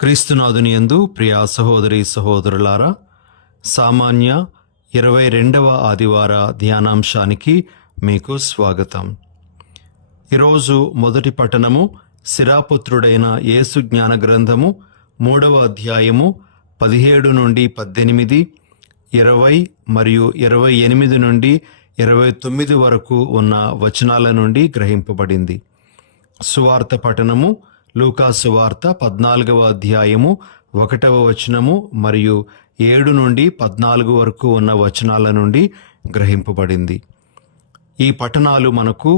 క్రీస్తునాథుని యందు ప్రియా సహోదరి సహోదరులారా, సామాన్య 22వ ఆదివార ధ్యానాంశానికి మీకు స్వాగతం. ఈరోజు మొదటి పఠనము శిరాపుత్రుడైన యేసు జ్ఞాన గ్రంథము 3వ అధ్యాయము 17 నుండి 18, 20 మరియు 28 నుండి 29 వరకు ఉన్న వచనాల నుండి గ్రహింపబడింది. సువార్త పఠనము లూకా సువార్త 14వ అధ్యాయము 1వ వచనము మరియు 7 నుండి 14 వరకు ఉన్న వచనాల నుండి గ్రహింపబడింది. ఈ పఠనాలు మనకు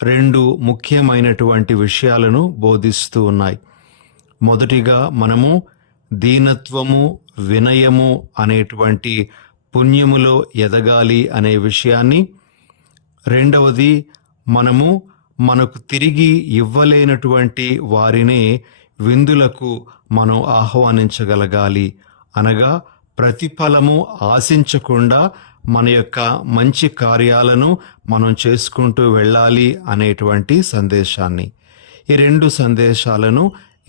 రెండు ముఖ్యమైనటువంటి విషయాలను బోధిస్తూ ఉన్నాయి. మొదటిగా మనము దీనత్వము, వినయము అనేటువంటి పుణ్యములో ఎదగాలి అనే విషయాన్ని, రెండవది మనము మనకు తిరిగి ఇవ్వలేనటువంటి వారినే విందులకు మనం ఆహ్వానించగలగాలి, అనగా ప్రతిఫలము ఆశించకుండా మన యొక్క మంచి కార్యాలను మనం చేసుకుంటూ వెళ్ళాలి అనేటువంటి సందేశాన్ని. ఈ రెండు సందేశాలను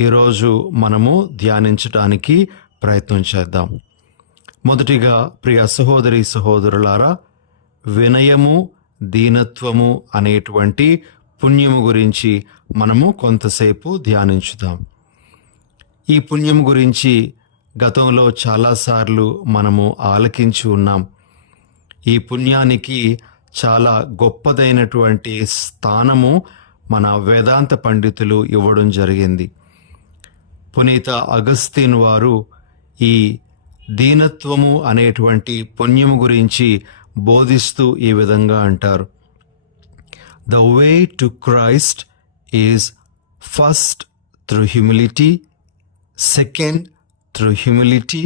ఈరోజు మనము ధ్యానించడానికి ప్రయత్నం చేద్దాం. మొదటిగా ప్రియ సహోదరి సహోదరులారా, వినయము, దీనత్వము అనేటువంటి పుణ్యము గురించి మనము కొంతసేపు ధ్యానించుదాం. ఈ పుణ్యం గురించి గతంలో చాలాసార్లు మనము ఆలకించి ఉన్నాం. ఈ పుణ్యానికి చాలా గొప్పదైనటువంటి స్థానము మన వేదాంత పండితులు ఇవ్వడం జరిగింది. పునీత అగస్తీన్ వారు ఈ దీనత్వము అనేటువంటి పుణ్యము గురించి బోధిస్తూ ఈ విధంగా అంటారు: The way to Christ is first through humility, second through humility,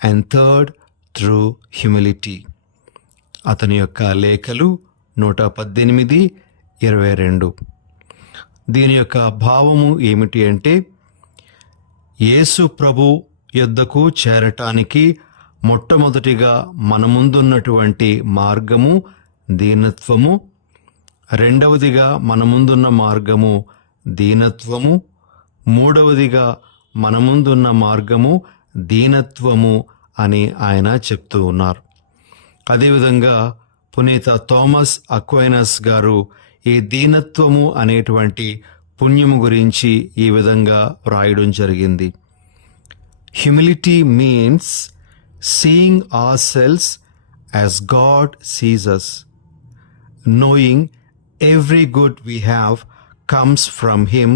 and third through humility. అతని యొక్క లేఖలు 118, 22. దీని యొక్క భావము ఏమిటి అంటే, యేసు ప్రభు యొద్దకు చేరటానికి మొట్టమొదటిగా మన ముందున్నటువంటి మార్గము దీనత్వము, రెండవదిగా మన ముందున్న మార్గము దీనత్వము, మూడవదిగా మన ముందున్న మార్గము దీనత్వము అని ఆయన చెప్తూ ఉన్నారు. అదేవిధంగా పునీత థామస్ అక్వైనస్ గారు ఈ దీనత్వము అనేటువంటి పుణ్యము గురించి ఈ విధంగా వ్రాయడం జరిగింది: humility means seeing our selves as God sees us, knowing every good we have comes from him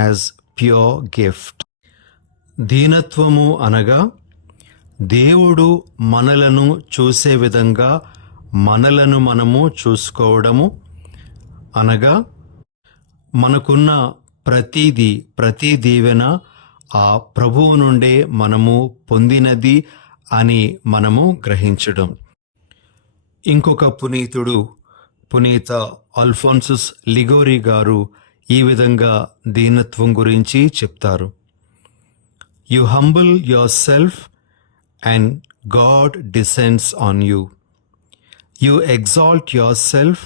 as pure gift. దీనత్వము అనగా దేవుడు మనలను చూసే విధంగా మనలను మనము చూసుకోవడము, అనగా మనకున్న ప్రతి దీవెన ఆ ప్రభువు నుండే మనము పొందినది అని మనము గ్రహించడం. ఇంకొక పునీతుడు పునీత అల్ఫోన్సస్ లిగోరి గారు ఈ విధంగా దీనత్వం గురించి చెప్తారు: you humble your self and God డిసెండ్స్ on you. You exalt your self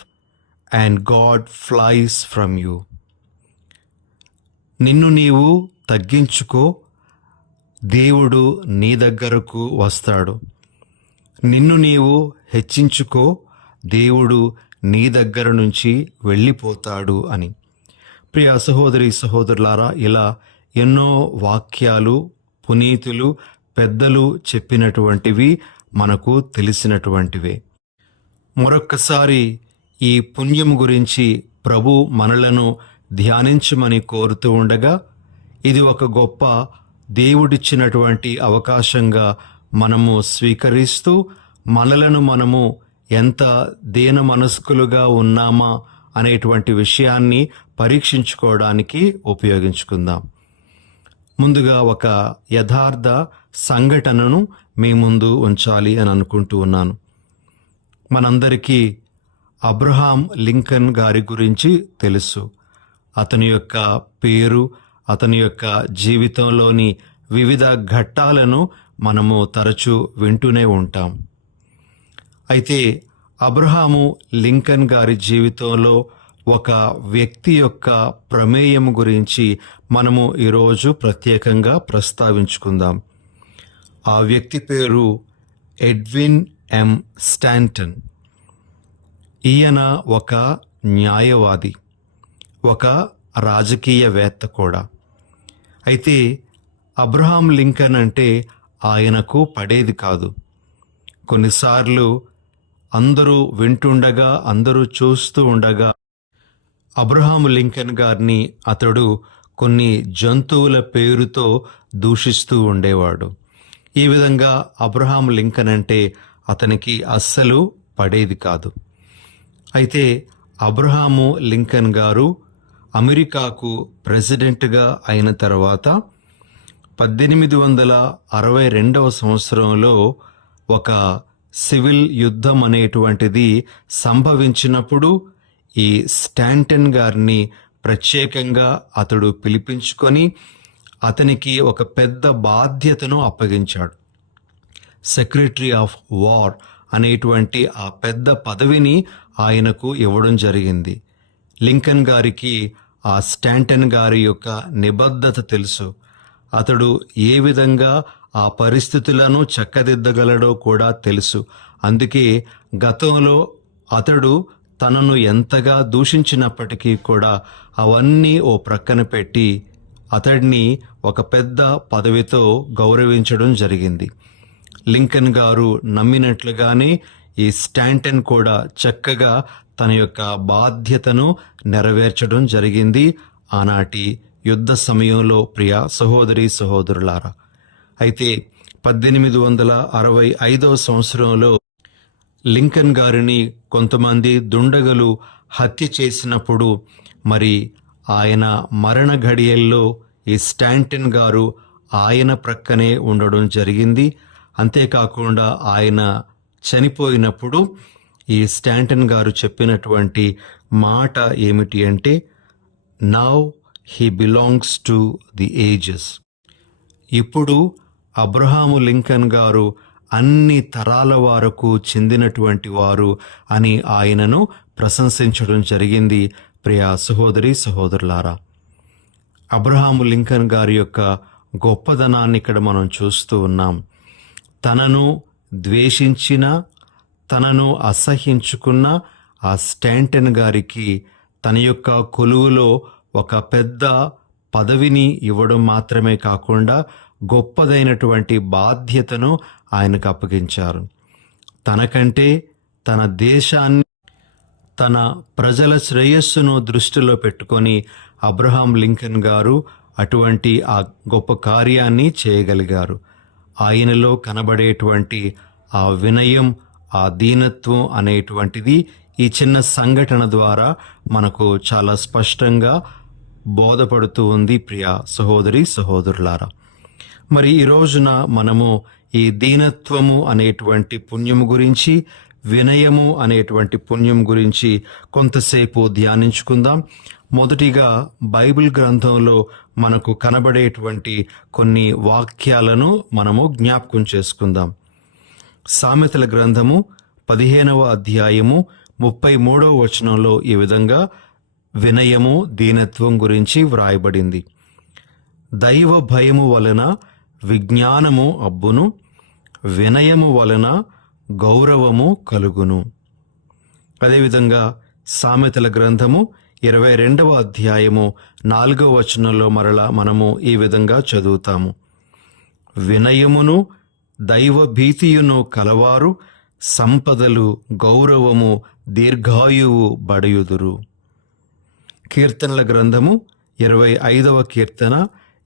and God flies from you. నిన్ను నీవు తగ్గించుకో, దేవుడు నీ దగ్గరకు వస్తాడు. నిన్ను నీవు హెచ్చించుకో, దేవుడు నీ దగ్గర నుంచి వెళ్ళిపోతాడు అని. ప్రియ సహోదరి సహోదరులారా, ఇలా ఎన్నో వాక్యాలు పునీతులు, పెద్దలు చెప్పినటువంటివి మనకు తెలిసినటువంటివే. మరొక్కసారి ఈ పుణ్యం గురించి ప్రభు మనలను ధ్యానించమని కోరుతూ ఉండగా, ఇది ఒక గొప్ప దేవుడిచ్చినటువంటి అవకాశంగా మనము స్వీకరిస్తూ మనలను మనము ఎంత దీన మనస్కులుగా ఉన్నామా అనేటువంటి విషయాన్ని పరీక్షించుకోవడానికి ఉపయోగించుకుందాం. ముందుగా ఒక యథార్థ సంఘటనను మీ ముందు ఉంచాలి అని అనుకుంటూ ఉన్నాను. మనందరికీ అబ్రహాం లింకన్ గారి గురించి తెలుసు. అతని యొక్క పేరు, అతని యొక్క జీవితంలోని వివిధ ఘట్టాలను మనము తరచూ వింటూనే ఉంటాం. అయితే అబ్రహాము లింకన్ గారి జీవితంలో ఒక వ్యక్తి యొక్క ప్రమేయం గురించి మనము ఈరోజు ప్రత్యేకంగా ప్రస్తావించుకుందాం. ఆ వ్యక్తి పేరు ఎడ్విన్ ఎం. స్టాంటన్. ఈయన ఒక న్యాయవాది, ఒక రాజకీయవేత్త కూడా. అయితే అబ్రహాం లింకన్ అంటే ఆయనకు పడేది కాదు. కొన్నిసార్లు అందరూ వింటుండగా, అందరూ చూస్తూ ఉండగా అబ్రహాం లింకన్ గారిని అతడు కొన్ని జంతువుల పేరుతో దూషిస్తూ ఉండేవాడు. ఈ విధంగా అబ్రహాం లింకన్ అంటే అతనికి అస్సలు పడేది కాదు. అయితే అబ్రహాము లింకన్ గారు అమెరికాకు ప్రెసిడెంట్గా అయిన తర్వాత 1862 సంవత్సరంలో ఒక సివిల్ యుద్ధం అనేటువంటిది సంభవించినప్పుడు ఈ స్టాంటన్ గారిని ప్రత్యేకంగా అతడు పిలిపించుకొని అతనికి ఒక పెద్ద బాధ్యతను అప్పగించాడు. సెక్రటరీ ఆఫ్ వార్ అనేటువంటి ఆ పెద్ద పదవిని ఆయనకు ఇవ్వడం జరిగింది. లింకన్ గారికి ఆ స్టాంటన్ గారి యొక్క నిబద్ధత తెలుసు. అతడు ఏ విధంగా ఆ పరిస్థితులను చక్కదిద్దగలడో కూడా తెలుసు. అందుకే గతంలో అతడు తనను ఎంతగా దూషించినప్పటికీ కూడా అవన్నీ ఓ ప్రక్కన పెట్టి అతడిని ఒక పెద్ద పదవితో గౌరవించడం జరిగింది. లింకన్ గారు నమ్మినట్లుగానే ఈ స్టాంటన్ కూడా చక్కగా తన యొక్క బాధ్యతను నెరవేర్చడం జరిగింది ఆనాటి యుద్ధ సమయంలో. ప్రియ సహోదరి సహోదరులారా, అయితే 1865 సంవత్సరంలో లింకన్ గారిని కొంతమంది దుండగులు హత్య చేసినప్పుడు మరి ఆయన మరణ ఘడియల్లో ఈ స్టాంటన్ గారు ఆయన ప్రక్కనే ఉండడం జరిగింది. అంతేకాకుండా ఆయన చనిపోయినప్పుడు ఈ స్టాంటన్ గారు చెప్పినటువంటి మాట ఏమిటి అంటే, now he belongs to the ages. ఇప్పుడు అబ్రహాము లింకన్ గారు అన్ని తరాల వారకు చెందినటువంటి వారు అని ఆయనను ప్రశంసించడం జరిగింది. ప్రియ సహోదరి సహోదరులారా, అబ్రహాము లింకన్ గారి యొక్క గొప్పదనాన్ని ఇక్కడ మనం చూస్తూ ఉన్నాం. తనను ద్వేషించిన, తనను అసహ్యించుకున్న ఆ స్టాంటన్ గారికి తన యొక్క కొలువులో ఒక పెద్ద పదవిని ఇవ్వడం మాత్రమే కాకుండా గొప్పదైనటువంటి బాధ్యతను ఆయనకు అప్పగించారు. తనకంటే తన దేశాన్ని, తన ప్రజల శ్రేయస్సును దృష్టిలో పెట్టుకొని అబ్రహాం లింకన్ గారు అటువంటి ఆ గొప్ప కార్యాన్ని చేయగలిగారు. ఆయనలో కనబడేటువంటి ఆ వినయం, ఆ దీనత్వం అనేటువంటిది ఈ చిన్న సంఘటన ద్వారా మనకు చాలా స్పష్టంగా బోధపడుతూ ఉంది. ప్రియ సహోదరి సహోదరులారా, మరి ఈ రోజున మనము ఈ దీనత్వము అనేటువంటి పుణ్యము గురించి, వినయము అనేటువంటి పుణ్యం గురించి కొంతసేపు ధ్యానించుకుందాం. మొదటిగా బైబిల్ గ్రంథంలో మనకు కనబడేటువంటి కొన్ని వాక్యాలను మనము జ్ఞాపకం చేసుకుందాం. సామెతల గ్రంథము 15వ అధ్యాయము 33వ వచనంలో ఈ విధంగా వినయము, దీనత్వం గురించి వ్రాయబడింది. దైవ భయము వలన విజ్ఞానము అబ్బును, వినయము వలన గౌరవము కలుగును. అదేవిధంగా సామెతల గ్రంథము 22వ అధ్యాయము 4వ వచనంలో మరలా మనము ఈ విధంగా చదువుతాము. వినయమును దైవ భీతియును కలవారు సంపదలు, గౌరవము, దీర్ఘాయువు బడయుదురు. కీర్తనల గ్రంథము 25వ కీర్తన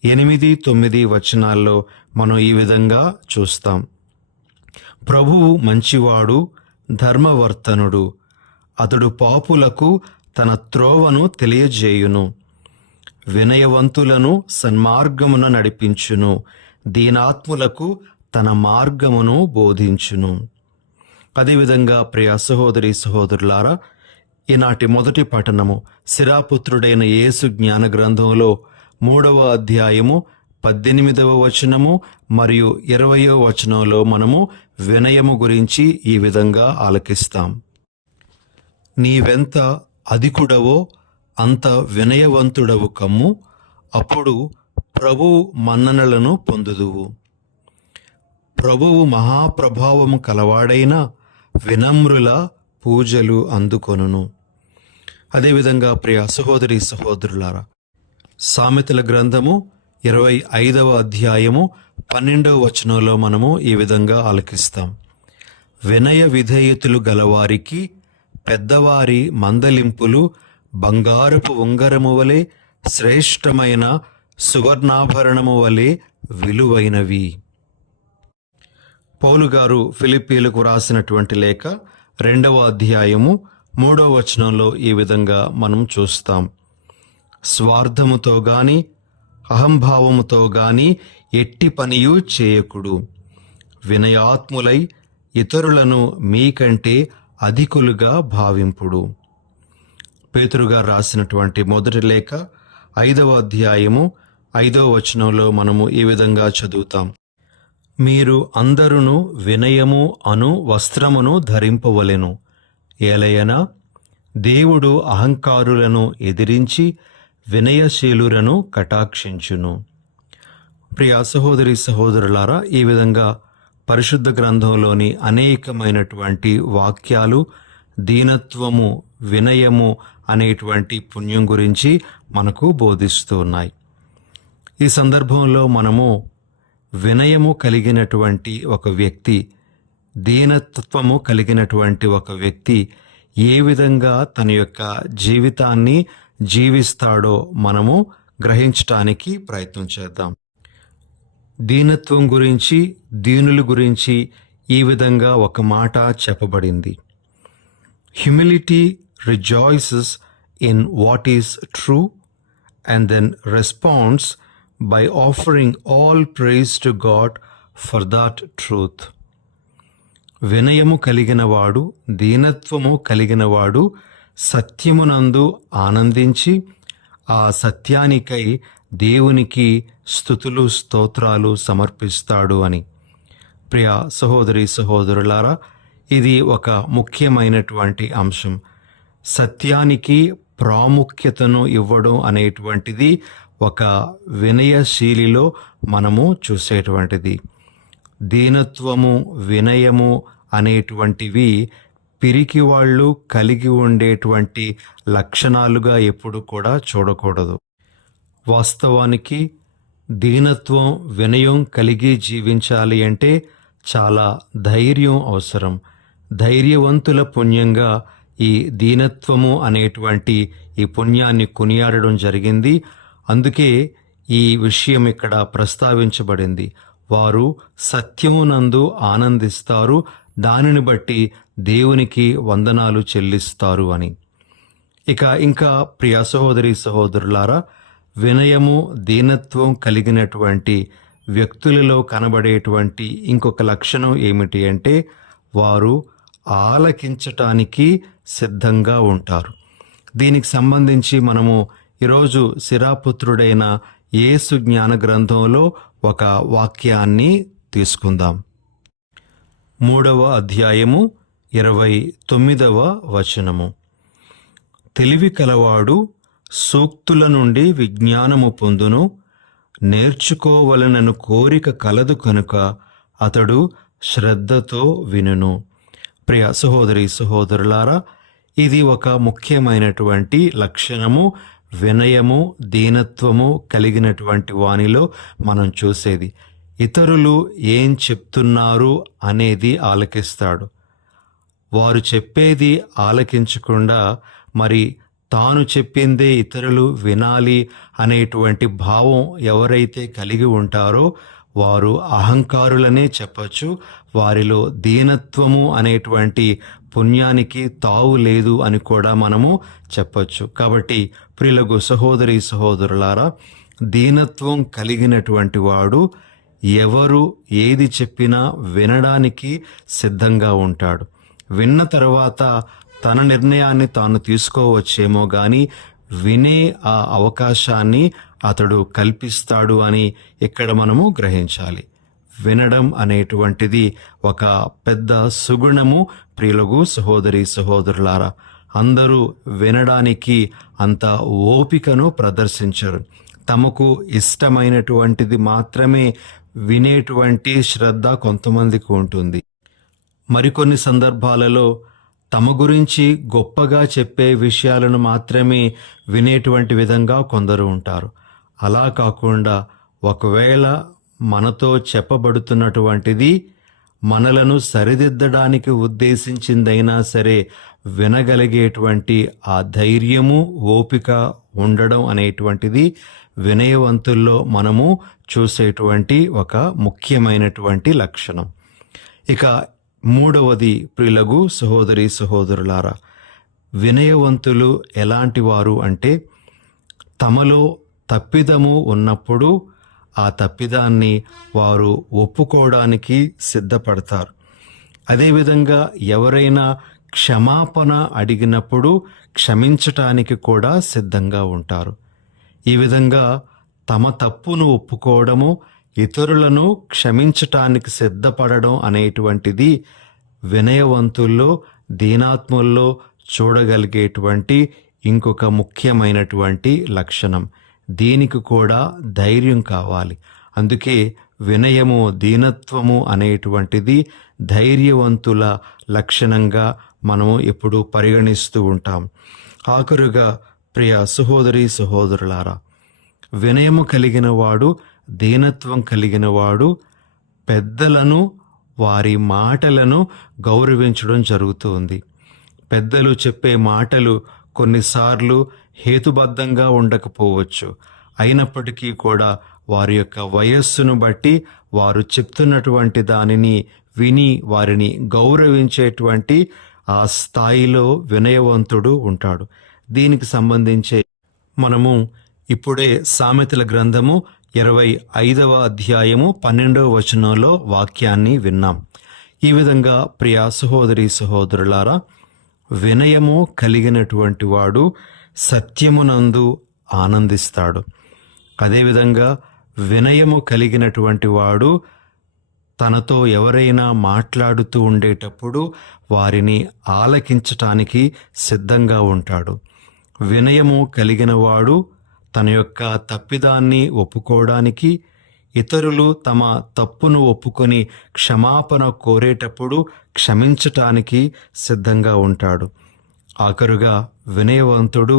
8, 9 వచనాల్లో మనం ఈ విధంగా చూస్తాం. ప్రభువు మంచివాడు, ధర్మవర్తనుడు, అతడు పాపులకు తన త్రోవను తెలియజేయును. వినయవంతులను సన్మార్గమున నడిపించును, దీనాత్ములకు తన మార్గమును బోధించును. అదేవిధంగా ప్రియ సహోదరి సహోదరులారా, ఈనాటి మొదటి పఠనము శిరాపుత్రుడైన యేసు జ్ఞాన గ్రంథంలో 3వ అధ్యాయము 18వ వచనము మరియు 20వ వచనంలో మనము వినయము గురించి ఈ విధంగా ఆలకిస్తాం. నీవెంత అధికుడవో అంత వినయవంతుడవు కమ్ము, అప్పుడు ప్రభువు మన్ననలను పొందుదువు. ప్రభువు మహాప్రభావము కలవాడైన వినమ్రుల పూజలు అందుకొనును. అదేవిధంగా ప్రియ సహోదరి సహోదరులారా, సామెతల గ్రంథము 25వ అధ్యాయము 12వ వచనంలో మనము ఈ విధంగా ఆలకిస్తాం. వినయ విధేయతులు గలవారికి పెద్దవారి మందలింపులు బంగారపు ఉంగరము వలె, శ్రేష్టమైన సువర్ణాభరణము వలె విలువైనవి. పౌలు గారు ఫిలిప్పీలకు రాసినటువంటి లేఖ 2వ అధ్యాయము 3వ వచనంలో ఈ విధంగా మనం చూస్తాం. స్వార్థముతో గాని అహంభావముతో గాని ఎట్టి పనియు చేయకుడు, వినయాత్ములై ఇతరులను మీకంటే అధికులుగా భావింపుడు. పేతురుగారు రాసినటువంటి మొదటి లేఖ 5వ అధ్యాయము 5వ వచనంలో మనము ఈ విధంగా చదువుతాం. మీరు అందరును వినయము అను వస్త్రమును ధరింపవలెను, ఏలయనా దేవుడు అహంకారులను ఎదిరించి వినయశీలులను కటాక్షించును. ప్రియ సహోదరి సహోదరులారా, ఈ విధంగా పరిశుద్ధ గ్రంథంలోని అనేకమైనటువంటి వాక్యాలు దీనత్వము, వినయము అనేటువంటి పుణ్యం గురించి మనకు బోధిస్తూ ఉన్నాయి. ఈ సందర్భంలో మనము వినయము కలిగినటువంటి ఒక వ్యక్తి, దీనత్వము కలిగినటువంటి ఒక వ్యక్తి ఏ విధంగా తన యొక్క జీవితాన్ని జీవిస్తాడో మనము గ్రహించటానికి ప్రయత్నం చేద్దాం. దీనత్వం గురించి, దీనుల గురించి ఈ విధంగా ఒక మాట చెప్పబడింది. Humility rejoices in what is true and then responds by offering all praise to God for that truth. వినయము కలిగినవాడు, దీనత్వము కలిగినవాడు సత్యమునందు ఆనందించి ఆ సత్యానికై దేవునికి స్తుతులు స్తోత్రాలు సమర్పిస్తాడు అని. ప్రియ సహోదరి సహోదరులారా, ఇది ఒక ముఖ్యమైనటువంటి అంశం. సత్యానికి ప్రాముఖ్యతను ఇవ్వడం అనేటువంటిది ఒక వినయశీలిలో మనము చూసేటువంటిది. దీనత్వము, వినయము అనేటువంటివి పిరికి వాళ్ళు కలిగి ఉండేటువంటి లక్షణాలుగా ఎప్పుడు కూడా చూడకూడదు. వాస్తవానికి దీనత్వం, వినయం కలిగి జీవించాలి అంటే చాలా ధైర్యం అవసరం. ధైర్యవంతుల పుణ్యంగా ఈ దీనత్వము అనేటువంటి ఈ పుణ్యాన్ని కొనియాడడం జరిగింది. అందుకే ఈ విషయం ఇక్కడ ప్రస్తావించబడింది. వారు సత్యమునందు ఆనందిస్తారు, దానిని బట్టి దేవునికి వందనాలు చెల్లిస్తారు అని. ఇంకా ప్రియ సహోదరి సహోదరులారా, వినయము, దీనత్వం కలిగినటువంటి వ్యక్తులలో కనబడేటువంటి ఇంకొక లక్షణం ఏమిటి అంటే వారు ఆలకించటానికి సిద్ధంగా ఉంటారు. దీనికి సంబంధించి మనము ఈరోజు శిరాపుత్రుడైన యేసు జ్ఞాన గ్రంథంలో ఒక వాక్యాన్ని తీసుకుందాం. 3వ అధ్యాయము 29వ వచనము. తెలివి కలవాడు సూక్తుల నుండి విజ్ఞానము పొందును, నేర్చుకోవలనను కోరిక కలదు కనుక అతడు శ్రద్ధతో వినును. ప్రియ సహోదరి సహోదరులారా, ఇది ఒక ముఖ్యమైనటువంటి లక్షణము. వినయము, దీనత్వము కలిగినటువంటి వానిలో మనం చూసేది. ఇతరులు ఏం చెప్తున్నారు అనేది ఆలకిస్తాడు. వారు చెప్పేది ఆలకించకుండా మరి తాను చెప్పిందే ఇతరులు వినాలి అనేటువంటి భావం ఎవరైతే కలిగి ఉంటారో వారు అహంకారులనే చెప్పచ్చు. వారిలో దీనత్వము అనేటువంటి పుణ్యానికి తావు లేదు అని కూడా మనము చెప్పచ్చు. కాబట్టి ప్రియులకు సహోదరి సహోదరులారా, దీనత్వం కలిగినటువంటి వాడు ఎవరు ఏది చెప్పినా వినడానికి సిద్ధంగా ఉంటాడు. విన్న తర్వాత తన నిర్ణయాన్ని తాను తీసుకోవచ్చేమో కానీ వినే ఆ అవకాశాన్ని అతడు కల్పిస్తాడు అని ఇక్కడ మనము గ్రహించాలి. వినడం అనేటువంటిది ఒక పెద్ద సుగుణము ప్రియులకు సహోదరి సహోదరులారా. అందరూ వినడానికి అంత ఓపికను ప్రదర్శించరు. తమకు ఇష్టమైనటువంటిది మాత్రమే వినేటువంటి శ్రద్ధ కొంతమందికి ఉంటుంది. మరికొన్ని సందర్భాలలో తమ గురించి గొప్పగా చెప్పే విషయాలను మాత్రమే వినేటువంటి విధంగా కొందరు ఉంటారు. అలా కాకుండా ఒకవేళ మనతో చెప్పబడుతున్నటువంటిది మనలను సరిదిద్దడానికి ఉద్దేశించిందైనా సరే వినగలిగేటువంటి ఆ ధైర్యము, ఓపిక ఉండడం అనేటువంటిది వినయవంతుల్లో మనము చూసేటువంటి ఒక ముఖ్యమైనటువంటి లక్షణం. ఇక మూడవది, ప్రియులగు సహోదరి సహోదరులారా, వినయవంతులు ఎలాంటి వారు అంటే తమలో తప్పిదము ఉన్నప్పుడు ఆ తప్పిదాన్ని వారు ఒప్పుకోవడానికి సిద్ధపడతారు. అదేవిధంగా ఎవరైనా క్షమాపణ అడిగినప్పుడు క్షమించటానికి కూడా సిద్ధంగా ఉంటారు. ఈ విధంగా తమ తప్పును ఒప్పుకోవడము, ఇతరులను క్షమించటానికి సిద్ధపడడం అనేటువంటిది వినయవంతుల్లో, దీనాత్ముల్లో చూడగలిగేటువంటి ఇంకొక ముఖ్యమైనటువంటి లక్షణం. దీనికి కూడా ధైర్యం కావాలి. అందుకే వినయము, దీనత్వము అనేటువంటిది ధైర్యవంతుల లక్షణంగా మనము ఎప్పుడు పరిగణిస్తూ ఉంటాం. ఆఖరుగా ప్రియ సహోదరి సహోదరులారా, వినయము కలిగిన వాడు, దీనత్వం కలిగిన వాడు పెద్దలను, వారి మాటలను గౌరవించడం జరుగుతుంది. పెద్దలు చెప్పే మాటలు కొన్నిసార్లు హేతుబద్ధంగా ఉండకపోవచ్చు. అయినప్పటికీ కూడా వారి యొక్క వయస్సును బట్టి వారు చెప్తున్నటువంటి దానిని విని వారిని గౌరవించేటువంటి ఆ స్థాయిలో వినయవంతుడు ఉంటాడు. దీనికి సంబంధించే మనము ఇప్పుడే సామెతల గ్రంథము 25వ అధ్యాయము 12వ వచనంలో వాక్యాన్ని విన్నాం. ఈ విధంగా ప్రియ సహోదరి సహోదరులారా, వినయము కలిగినటువంటి వాడు సత్యమునందు ఆనందిస్తాడు. అదేవిధంగా వినయము కలిగినటువంటి వాడు తనతో ఎవరైనా మాట్లాడుతూ ఉండేటప్పుడు వారిని ఆలకించటానికి సిద్ధంగా ఉంటాడు. వినయము కలిగిన వాడు తన యొక్క తప్పిదాన్ని ఒప్పుకోవడానికి, ఇతరులు తమ తప్పును ఒప్పుకొని క్షమాపణ కోరేటప్పుడు క్షమించటానికి సిద్ధంగా ఉంటాడు. ఆఖరుగా వినయవంతుడు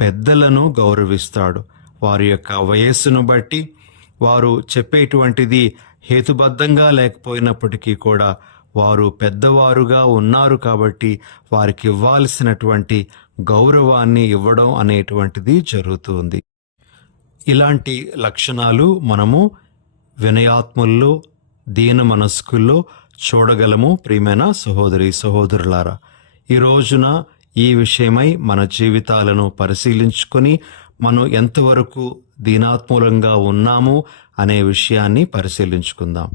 పెద్దలను గౌరవిస్తాడు. వారి యొక్క వయస్సును బట్టి వారు చెప్పేటువంటిది హేతుబద్ధంగా లేకపోయినప్పటికీ కూడా వారు పెద్దవారుగా ఉన్నారు కాబట్టి వారికి ఇవ్వాల్సినటువంటి గౌరవాన్ని ఇవ్వడం అనేటువంటిది జరుగుతుంది. ఇలాంటి లక్షణాలు మనము వినయాత్ముల్లో, దీన మనస్కుల్లో చూడగలము. ప్రియమైన సహోదరి సహోదరులారా, ఈ రోజున ఈ విషయమై మన జీవితాలను పరిశీలించుకొని మనం ఎంతవరకు దీనాత్మూలంగా ఉన్నాము అనే విషయాన్ని పరిశీలించుకుందాం.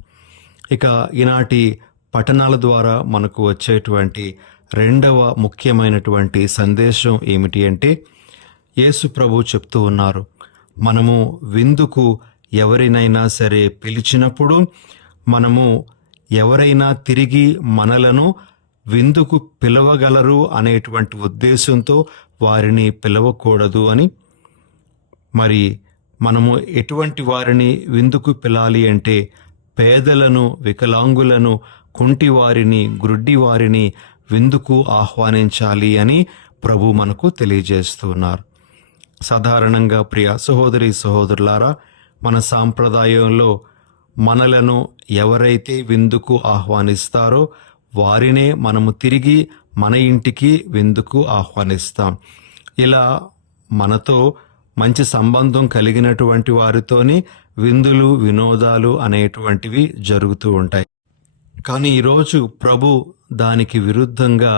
ఇక ఈనాటి పఠనాల ద్వారా మనకు వచ్చేటువంటి రెండవ ముఖ్యమైనటువంటి సందేశం ఏమిటి అంటే, యేసు ప్రభు చెప్తూ ఉన్నారు, మనము విందుకు ఎవరినైనా సరే పిలిచినప్పుడు మనము ఎవరైనా తిరిగి మనలను విందుకు పిలవగలరు అనేటువంటి ఉద్దేశంతో వారిని పిలవకూడదు అని. మరి మనము ఎటువంటి వారిని విందుకు పిలాలి అంటే పేదలను, వికలాంగులను, కుంటివారిని, గ్రుడ్డివారిని విందుకు ఆహ్వానించాలి అని ప్రభు మనకు తెలియజేస్తూ ఉన్నారు. సాధారణంగా ప్రియ సహోదరి సహోదరులారా, మన సాంప్రదాయంలో మనలను ఎవరైతే విందుకు ఆహ్వానిస్తారో వారినే మనము తిరిగి మన ఇంటికి విందుకు ఆహ్వానిస్తాం. ఇలా మనతో మంచి సంబంధం కలిగినటువంటి వారితోని విందులు, వినోదాలు అనేటువంటివి జరుగుతూ ఉంటాయి. కానీ ఈరోజు ప్రభు దానికి విరుద్ధంగా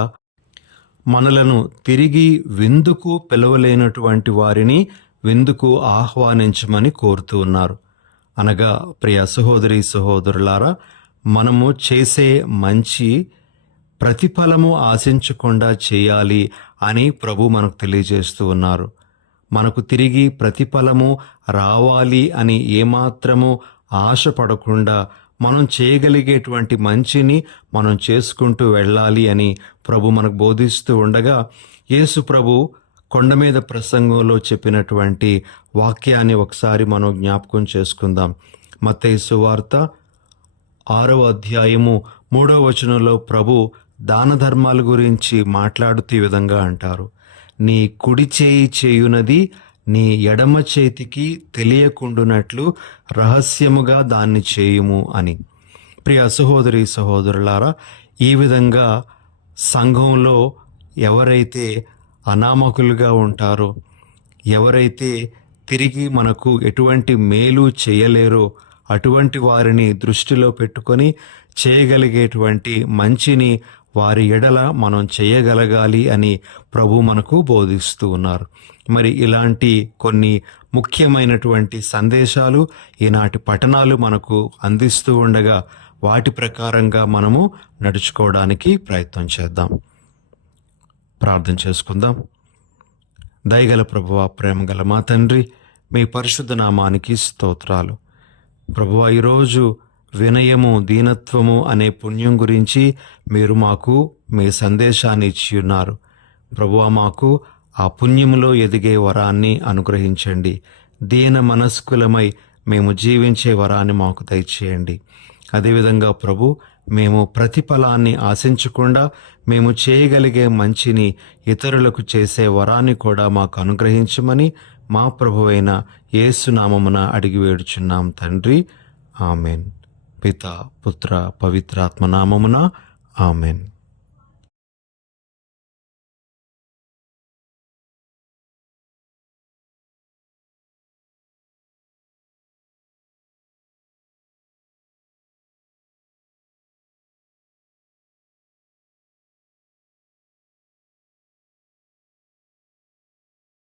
మనలను తిరిగి విందుకు పిలవలేనటువంటి వారిని విందుకు ఆహ్వానించమని కోరుతూ ఉన్నారు. అనగా ప్రియ సహోదరి సహోదరులారా, మనము చేసే మంచి ప్రతిఫలము ఆశించకుండా చేయాలి అని ప్రభు మనకు తెలియజేస్తూ ఉన్నారు. మనకు తిరిగి ప్రతిఫలము రావాలి అని ఏమాత్రము ఆశపడకుండా మనం చేయగలిగేటువంటి మంచిని మనం చేసుకుంటూ వెళ్ళాలి అని ప్రభు మనకు బోధిస్తూ ఉండగా, యేసు ప్రభు కొండ మీద ప్రసంగంలో చెప్పినటువంటి వాక్యాన్ని ఒకసారి మనం జ్ఞాపకం చేసుకుందాం. మత్తయి సువార్త 6వ అధ్యాయము 3వ వచనంలో ప్రభు దాన ధర్మాల గురించి మాట్లాడుతూ ఈ విధంగా అంటారు, నీ కుడి చేయి చేయునది నీ ఎడమ చేతికి తెలియకుండునట్లు రహస్యముగా దాన్ని చేయుము అని. ప్రియ సహోదరి సహోదరులారా, ఈ విధంగా సంఘంలో ఎవరైతే అనామకులుగా ఉంటారో, ఎవరైతే తిరిగి మనకు ఎటువంటి మేలు చేయలేరో అటువంటి వారిని దృష్టిలో పెట్టుకొని చేయగలిగేటువంటి మంచిని వారి ఎడల మనం చేయగలగాలి అని ప్రభు మనకు బోధిస్తూ ఉన్నారు. మరి ఇలాంటి కొన్ని ముఖ్యమైనటువంటి సందేశాలు ఈనాటి పఠనాలు మనకు అందిస్తూ ఉండగా వాటి ప్రకారంగా మనము నడుచుకోవడానికి ప్రయత్నం చేద్దాం. ప్రార్థన చేసుకుందాం. దయగల ప్రభువా, ప్రేమగల మా తండ్రి, మీ పరిశుద్ధ నామానికి స్తోత్రాలు. ప్రభువా, ఈరోజు వినయము, దీనత్వము అనే పుణ్యం గురించి మీరు మాకు మీ సందేశాన్ని ఇచ్చి ఉన్నారు. ప్రభువా, మాకు ఆ పుణ్యములో ఎదిగే వరాన్ని అనుగ్రహించండి. దీన మనస్కులమై మేము జీవించే వరాన్ని మాకు దయచేయండి. అదేవిధంగా ప్రభు, మేము ప్రతిఫలాన్ని ఆశించకుండా మేము చేయగలిగే మంచిని ఇతరులకు చేసే వరాన్ని కూడా మాకు అనుగ్రహించమని మా ప్రభువైన యేసు నామమున అడిగి వేడుచున్నాం తండ్రి. ఆమెన్. పిత, పుత్ర, పవిత్రాత్మ నామమున ఆమెన్.